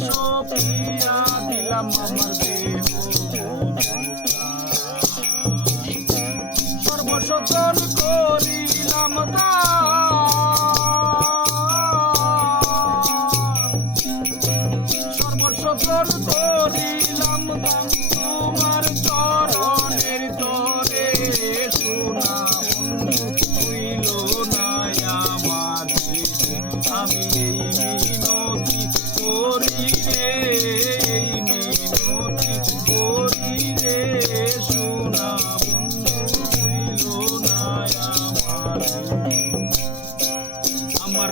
সপিয়া দিলাম আমার দেহ সর্বসতন করিলাম সর্বসতন করিলাম তোমার আমি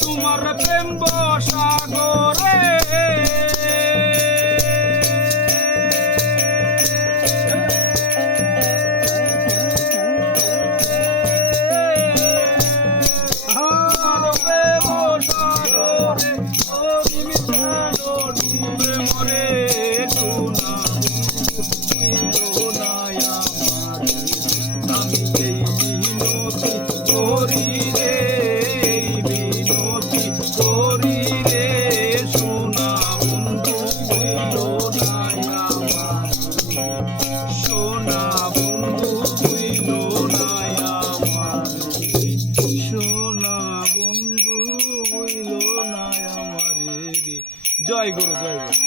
তোমার প্রেম বসা জয় গুরু জয় গুরু।